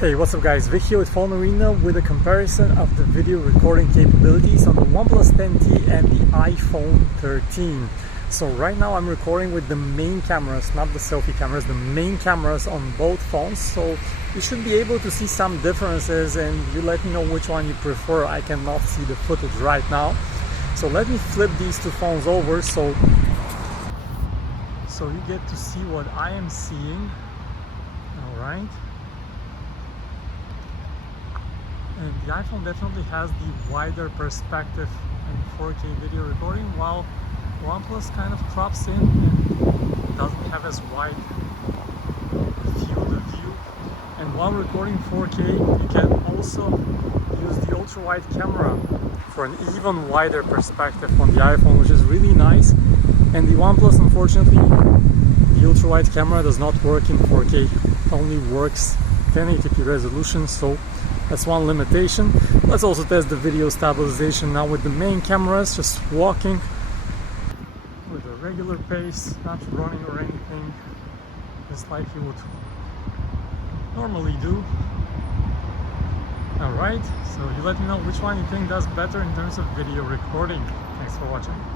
Hey, what's up guys, Vic here with PhoneArena with a comparison of the video recording capabilities on the OnePlus 10T and the iPhone 13. So right now I'm recording with the main cameras, not the selfie cameras, the main cameras on both phones. So you should be able to see some differences and you let me know which one you prefer. I cannot see the footage right now. So let me flip these two phones over so you get to see what I am seeing. Alright. And the iPhone definitely has the wider perspective in 4K video recording, while OnePlus kind of crops in and doesn't have as wide field of view. And while recording 4K, you can also use the ultra-wide camera for an even wider perspective on the iPhone, which is really nice. And the OnePlus, unfortunately, the ultra-wide camera does not work in 4K. It only works 1080p resolution, so that's one limitation. Let's also test the video stabilization now with the main cameras, just walking with a regular pace, not running or anything, just like you would normally do. Alright, so you let me know which one you think does better in terms of video recording. Thanks for watching.